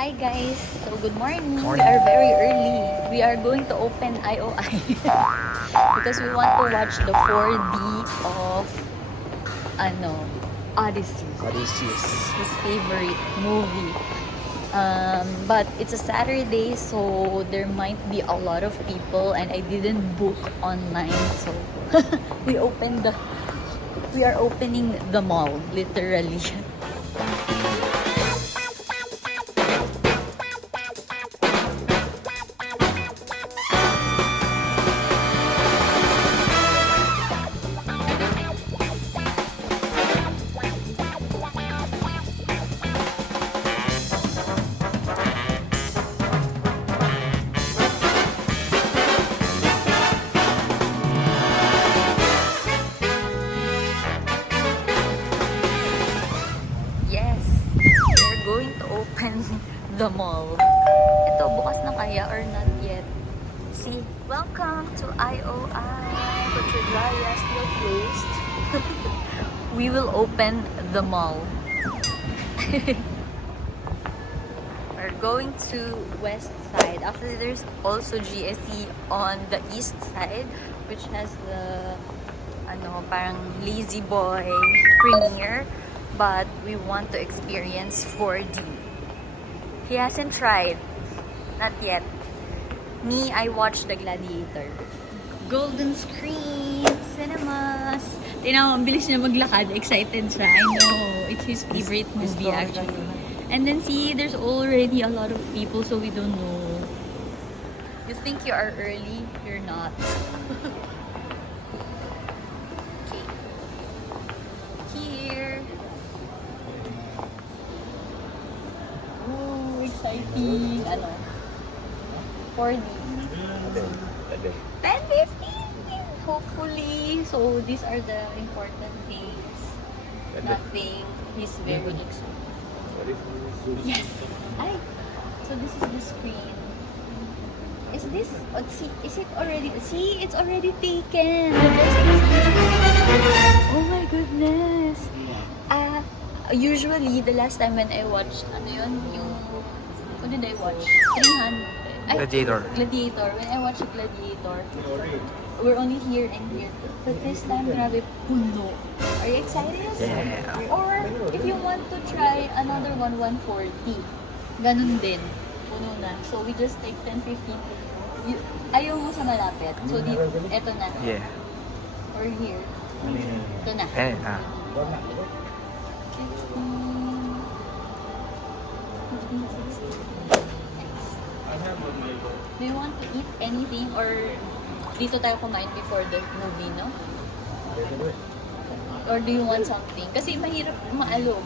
Hi guys! So good morning. We are very early. We are going to open IOI because we want to watch the 4D of Odyssey. Odysseus. His favorite movie. But it's a Saturday, so there might be a lot of people, and I didn't book online, so we are opening the mall, literally. Yes, we're going to open the mall. Ito, bukas na kaya or not yet? See, welcome to IOI. Putrajaya still closed. We will open the mall. We're going to west side. Actually, there's also GSE on the east side, which has the parang Lazy Boy premiere. But we want to experience 4D. He hasn't tried. Not yet. Me, I watched The Gladiator. Golden screen, cinemas. Tingnan mo, ang bilis niya maglakad. Excited siya. I know. It's his favorite movie actually. And then see, there's already a lot of people, so we don't know. You think you are early? You're not. Okay. Here. Ooh, exciting. 4D. 10:15. Hopefully. So, these are the important things. Nothing. He's very excited. Yes. Ay. So, this is the screen. Is this? Is it already? See, it's already taken. Oh my goodness. Usually, the last time when I watched, what did I watch? 300. Gladiator. Gladiator. When I watched Gladiator, we're only here and here. But this time, grabe, puno. Are you excited? Yeah. Or, if you want to try another one, 140. Ganun din. Puno na. So, we just take 10-15. Ayaw mo sa malapit. So, eto na. Yeah. Or here. Ito na. 15, 16. Do you want to eat anything or dito tayo kumain before the movie, no? Or do you want something? Kasi mahirap maalog.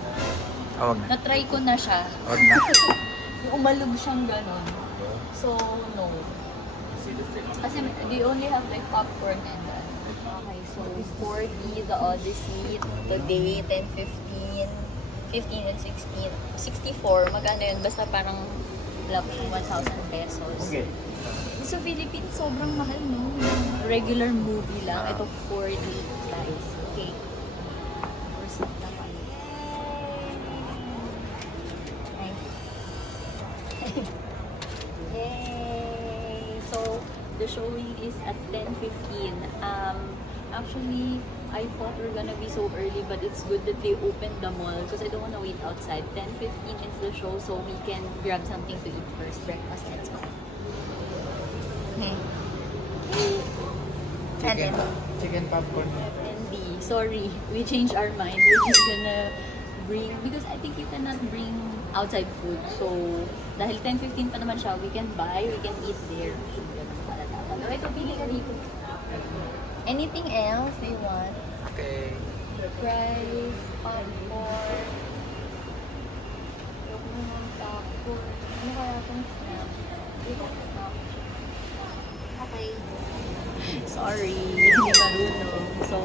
Huwag na. Na-try ko na siya. Huwag na. Yung umalog siyang ganon. So, no. Kasi they only have like popcorn and that. Okay, so 4D, the Odyssey, the day, 10, 15, 15 and 16. 64, magkano yun? Basta parang 1,000 pesos. Okay. Sa Philippines, sobrang mahal, no? Yung regular movie lang. Ito, 4D, guys. Okay. Receipt na pa. Yay! So, the showing is at 10:15. Actually, I thought we're gonna be so early, but it's good that they opened the mall because I don't wanna wait outside. 10:15 is the show, so we can grab something to eat first. Breakfast, let's go. Okay. And then, Chicken popcorn. FNB. Sorry, we changed our mind. We're just gonna bring, because I think you cannot bring outside food. So, dahil 10:15 pa naman siya, we can buy, we can eat there. Okay, so pili ka dito. Anything else do you want? Okay. Fries, popcorn. Yung mga popcorn. Ano kaya itong snack? Okay. Sorry, hindi marunong. So,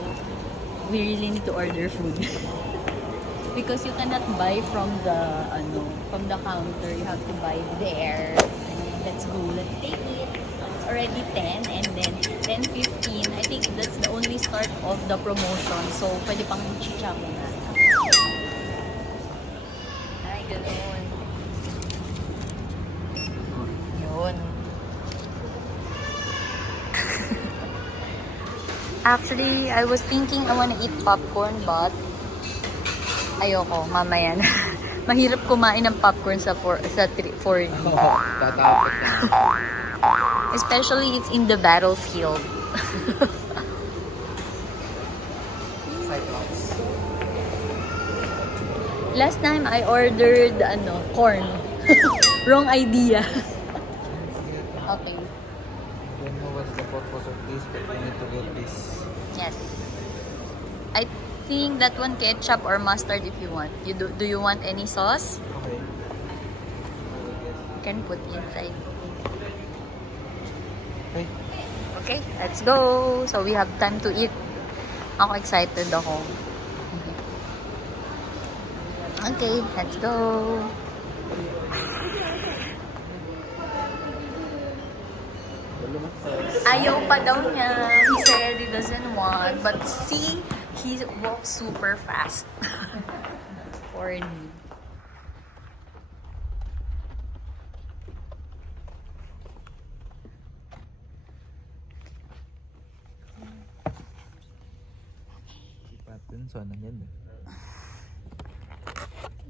we really need to order food. Because you cannot buy from the counter. You have to buy there. Let's go. Let's take it. It's already 10 and then 10:15. I think that's the only start of the promotion. So, pwede pang chicha muna. Ay, ganoon. Actually, I was thinking I wanna eat popcorn, but ayoko, mamaya na. Mahirap kumain ng popcorn sa 4D. Tatapos na. Especially it's in the battlefield. Cyclops. Last time I ordered corn. Wrong idea. Okay. Don't know what's the purpose of this, but we need to get this. Yes. I think that one ketchup or mustard if you want. Do you want any sauce? Okay. You can put inside. Okay. Okay, let's go. So we have time to eat. Ako excited ako. Okay, let's go. Ayaw pa daw niya. He said he doesn't want. But see, he walks super fast. For me.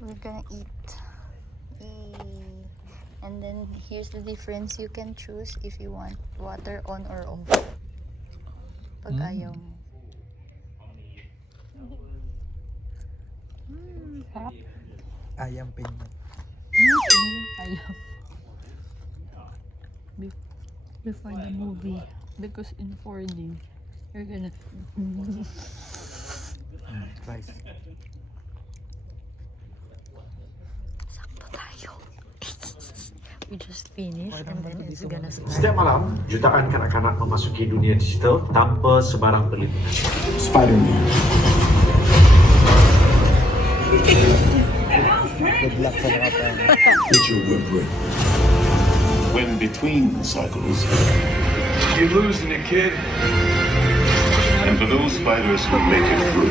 We're gonna eat. Yay. And then here's the difference. You can choose if you want water on or off. Pag ayaw mo. Sarap. Ayam penyet. Ayaw. Before the movie. Because in 4D, you're gonna... Rice. Sakto tayo. We just finished and then it's gonna start. Setiap malam, jutaan kanak-kanak memasuki dunia digital tanpa sebarang perlindungan. Spider-Man. Good luck sa mga pan. Get your web ready. When between cycles, You're losing it, kid. and for those spiders who make it through,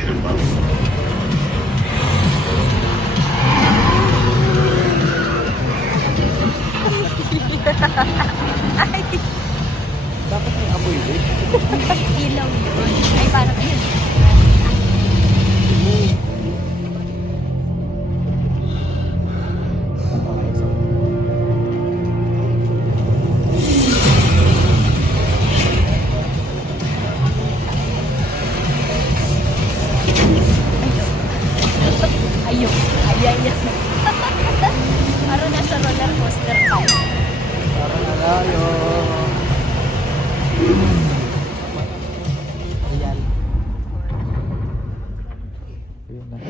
hit 'em up. Bakit may amoy din? Ilaw yun. Ay, parang yun. Ayun. Ayan. Parang nasa roller coaster ka. Parang alayo. Ayan. Ayun na.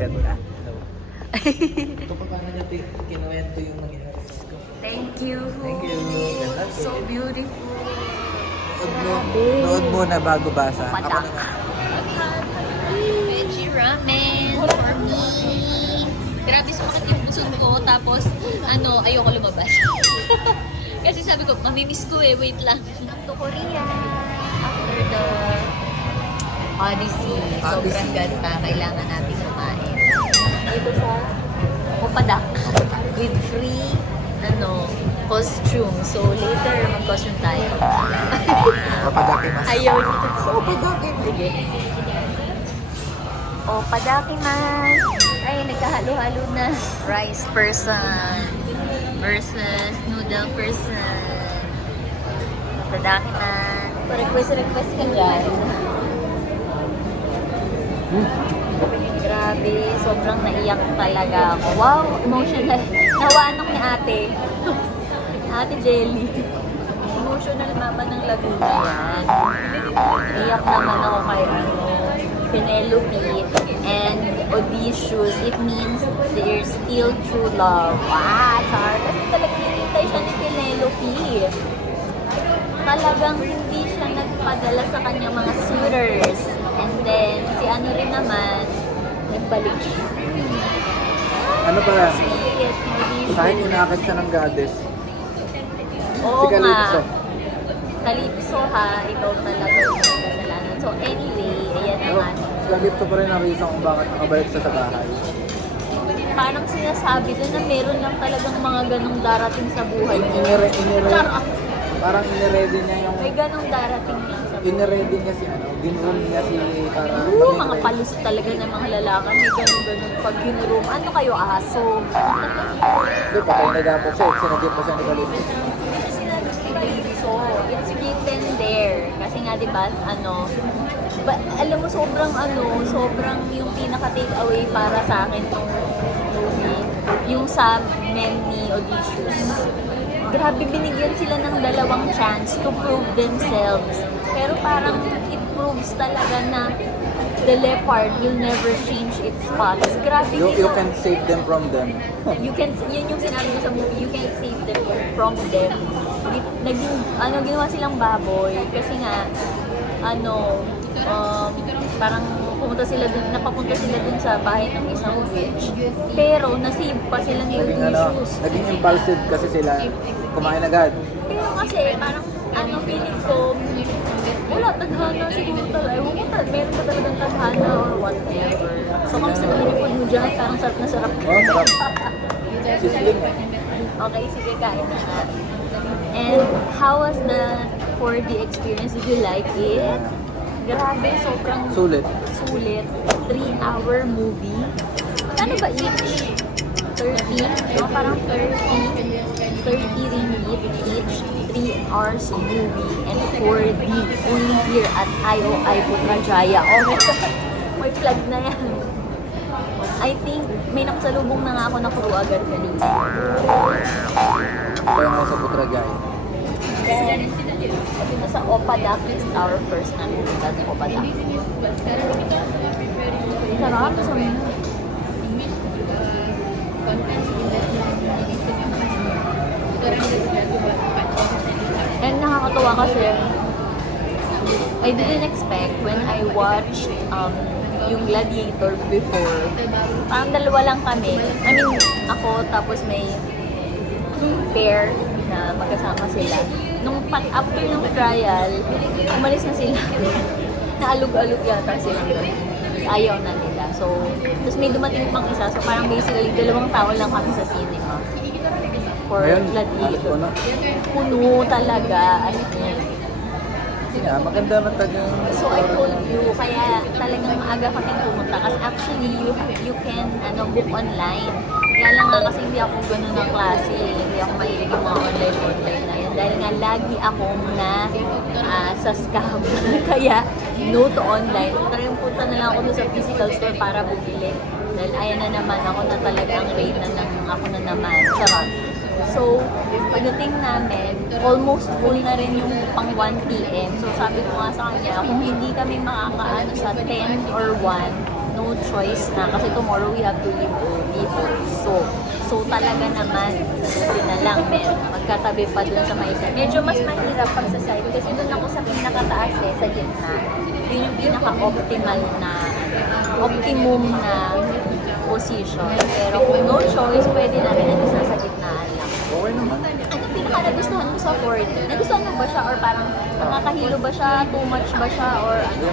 Ganda. Ito pa paano niya kinuwento yung nangyari sa ko. Thank you. Thank you. Ganda. So beautiful. Nood mo na bago basa. Ako Padak. naman. Veggie ramen for me. Grabe sumakit yung busog ko. Tapos, ayoko lumabas. Kasi sabi ko, mamimiss ko wait lang. To Korea. After the Odyssey. Sobrang ganda. Kailangan natin kumain. Dito sa Padak. With free, costume. So, later, mag-costume tayo. Papadakimasu. Ayaw niya. Opadakimasu. Sige. Opadakimasu. Ay, nagkahalo-halo na. Rice person versus noodle person. Opadakimasu. Request ka dyan. Grabe, sobrang naiyak talaga ako. Wow, emotional. Nawanok ni ate. Ate Jelly. Emotional mama ng Laguna yan. Iyak naman ako kay Penelope and Odysseus. It means there's still true love. Wow, Char. Kasi talagang hinintay siya ni Penelope. talagang hindi siya nagpadala sa kanyang mga suitors. And then, si ano rin naman, nagbalik siya. Ano pa yan? Sweet, Mauritius. Kahit inakit siya ng goddess. Oo Si Calypso. nga. Calypso ha, ikaw talaga yung kasalanan. So anyway, ayan Pero naman. si Calypso pa rin ang reason kung bakit nakabalik siya sa bahay. Parang sinasabi doon na meron lang talagang mga ganong darating sa buhay mo. Charot! Parang iniready niya yung... May ganong darating lang sa buhay. Iniready niya si ano, ginroom niya si para... Oo, mga palus talaga ng mga lalaki. May ganun pag ginroom. Ano kayo, aso? Hindi, patay na dapat siya. Sinagip pa siya ni Calypso. So, it's written there. Kasi nga, di ba, ano, alam mo, sobrang yung pinaka-take away para sa akin ng movie, yung sa men ni Odysseus. Grabe, binigyan sila ng dalawang chance to prove themselves. Pero parang it proves talaga na the leopard will never change its spots. Grabe You can save them from them. yun yung sinabi ko sa movie, you can save them from them. Ginawa silang baboy kasi nga, parang napapunta sila dun sa bahay ng isang witch. Pero nasave pa sila ni Odysseus. Naging impulsive kasi sila. Kumain agad. Pero kasi parang, feeling ko, wala, tadhana siguro talaga. Ewan ko, meron pa talagang tadhana or whatever. So, kamusta naman yung food mo dyan? Parang sarap na sarap. Oh, sarap. Sisling eh. Okay, sige, kain na nga. And how was the 4D experience? Did you like it? Grabe, sobrang Sulit. sulit. 3-hour movie. Ano ba each? 30? No, parang 30 ringgit each. 3 hours movie and 4D. Only here at IOI Putrajaya. Oh, may plug na yan. I think may nakasalubong na nga ako na crew agad kanina. Ito yung sa Putrajaya. Then, dito sa Opadak is our first time punta sa Opadak. Sarap sa mga. And nakakatuwa kasi I didn't expect when I watched yung Gladiator before. Parang dalawa lang kami. I mean, ako tapos may pair na magkasama sila. Nung after ng trial, umalis na sila. Naalog-alog yata sila. Ayaw na nila. So, tapos may dumating pang isa. So, parang basically, 2 tao lang kami sa cinema. For Ngayon, Gladiator. ano? Puno talaga. As in. Kasi nga, maganda naman tagang... So I told you, kaya talagang maaga kaming pumunta. Kasi actually, you can book online. Kaya lang nga kasi hindi ako ganun ng klase. Hindi ako mahilig yung mga online na yan. Dahil nga lagi akong sa scam. Kaya no to online. Talagang punta na lang ako doon sa physical store para bumili. Dahil ayan na naman ako na talaga ang rate na ako na naman. Sarap. So, pagdating namin, almost full na rin yung pang 1 p.m. So, sabi ko nga sa kanya, kung hindi kami makakaano sa 10 or 1, no choice na. Kasi tomorrow we have to leave early also. So, talaga naman, sabi na lang, magkatabi pa dun sa may side. Medyo mas mahirap pag sa side kasi dun ako sa pinakataas sa gitna. Yun yung pinaka-optimum na position. Pero kung no choice, pwede na rin sa gitnaan lang. Okay naman. Ano pinaka-nagustuhan mo sa 4D? Nagustuhan mo ba siya or parang nakakahilo ba siya, too much ba siya, or ano?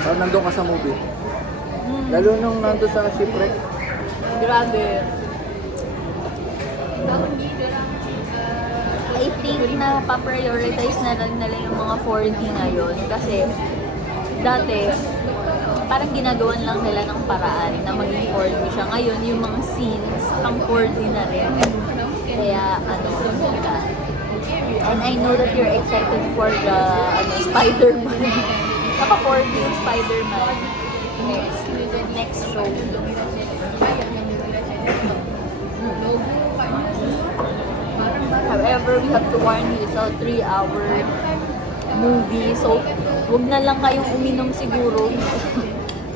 Parang nandun ka sa movie. Lalo nung nandun sa shipwreck. Grabe. I think na pa-prioritize na lang nila yung mga 4D ngayon kasi dati parang ginagawan lang nila ng paraan na maging 4D siya. Ngayon, yung mga scenes, pang 4D na rin. Kaya, and I know that you're excited for the, Spider-Man. Naka 4D yung Spider-Man. Next show. However, we have to warn you, it's a 3-hour movie. So, wag na lang kayong uminom siguro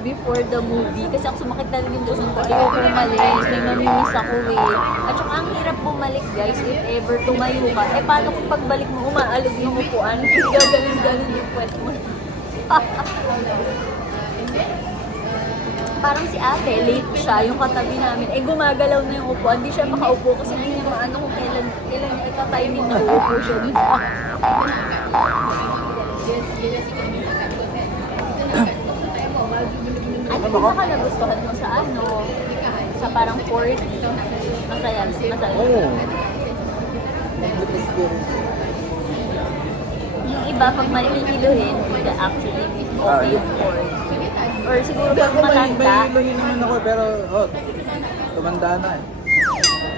before the movie. Kasi ako sumakit talaga yung puso ko. Ayoko umalis. May mamimiss ako eh. At saka ang hirap bumalik guys, if ever tumayo ka, eh paano kung pagbalik mo, umaalog yung upuan? Gaganon yung puwet mo. Parang si ate, late siya, yung katabi namin, eh gumagalaw na yung upuan, hindi siya makaupo kasi hindi niya maano kung kailan niya ita-timing na uupo siya dun. Ano ba nagustuhan mo sa ano? Sa parang 40? Masaya. Oo. Complete experience. Yung iba, pag malikiluhin, hindi actually okay yung 40. Or siguro Hindi pag ako may matanda. iluhin naman ako pero tumanda na eh.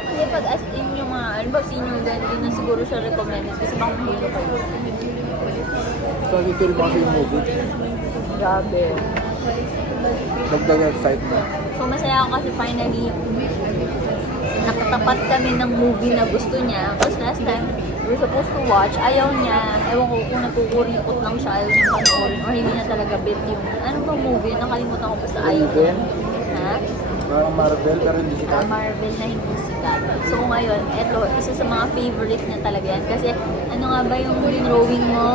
Hindi, pag as in yung mga, ano ba, senior din na siguro siya recommended kasi bang mahilo kayo. So, feel mo kasi yung movie. Grabe. Dagdag excitement. So, masaya ako kasi finally, nakatapat kami ng movie na gusto niya. Because last time, we're supposed to watch, ayaw niya. Ewan ko kung nagkukuripot lang siya, ayaw niya panoorin, or hindi niya talaga bet yung, ano bang movie? Nakalimutan ko basta ayaw niya. Raven? Ha? Parang Marvel pero hindi sikat. Marvel na hindi sikat. So ngayon, eto, isa sa mga favorite niya talaga yan. Kasi ano nga ba yung drawing mo?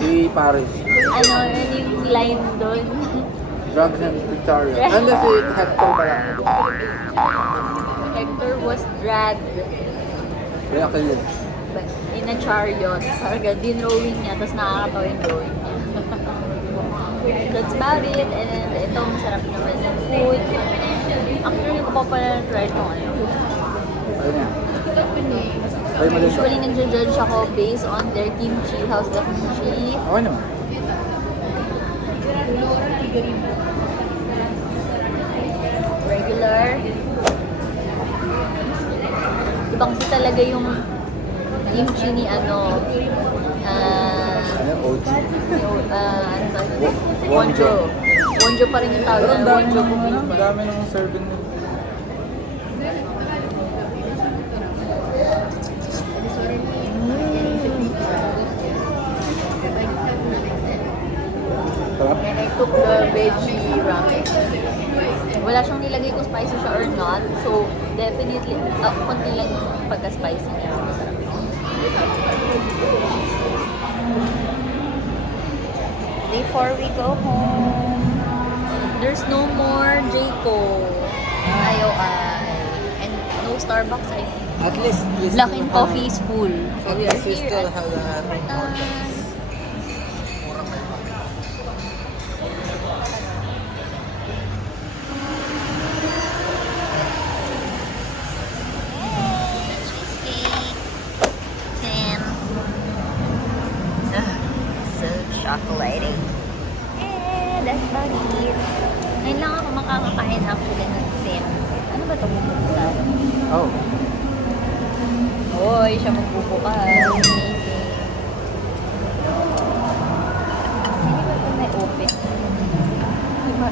Si Paris. Ano yung line doon? Drugs and Chariot. Ano si Hector pala? Hector was dragged Kaya kayo. in a chariot. Parang dinrowing niya, tapos nakakatawa yung drawing niya. That's about it. And then, ito, masarap naman yung food. Actually, ko pa pala try ito ngayon. Ayun yan. Try mo din to. Usually, nagja-judge ako based on their kimchi. How's the kimchi? Okay naman. Regular. Iba kasi talaga yung kimchi ni ano, Ano? OG. ano ba? Wonjo. Wonjo pa rin yung tawag Pero na ang dami Wonjo ng ano, Bumiba. dami ng serving mo. Sarap. And I took the veggie ramen. Wala siyang nilagay kung spicy siya or not. So, definitely, konti lang yung pagka-spicy niya. Masarap. Before we go home, there's no more Jayco in IOI. And no Starbucks, I think. At least, Luckin Coffee is full. So At we are least we here still at have that. So chocolatey. And that's about it. Ngayon lang ako makakakain actually ng Sims. Ano ba ito pupunta? Oh. Hoy, siya magbubukas. Amazing. Hindi ba ito may open? Diba?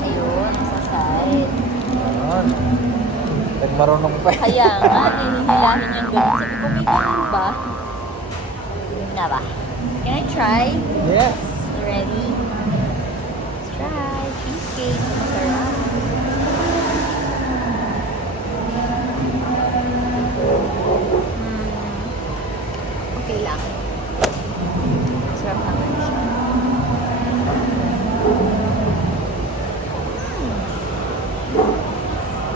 Ayun, sa side. Ayan. Nagmarunong pa. Kaya nga, hinihilahin yung ganun. Sabi ko, may ganun ba? Na ba? Can I try? Yes. Ready? Let's try. Cheesecake. Masarap. Okay lang. Masarap naman siya.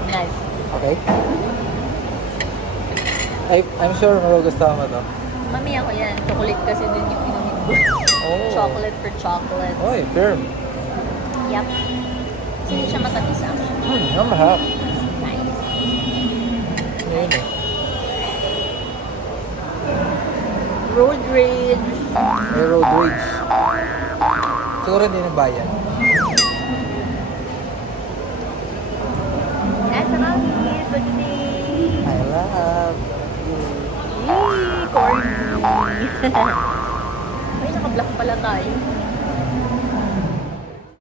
Nice. Okay. I'm sure magugustuhan mo to. Mami ako yan. Chocolate kasi din yung inumin ko. Oh. Chocolate for chocolate. Oy, firm. Yup. Kasi hindi siya matamis actually. Ang mahal. Nice. Yun eh. Road rage. May road rage. Siguro hindi ng bayan. That's about it for today. I love you. Yay! Corny! Ay, naka-block pala tayo.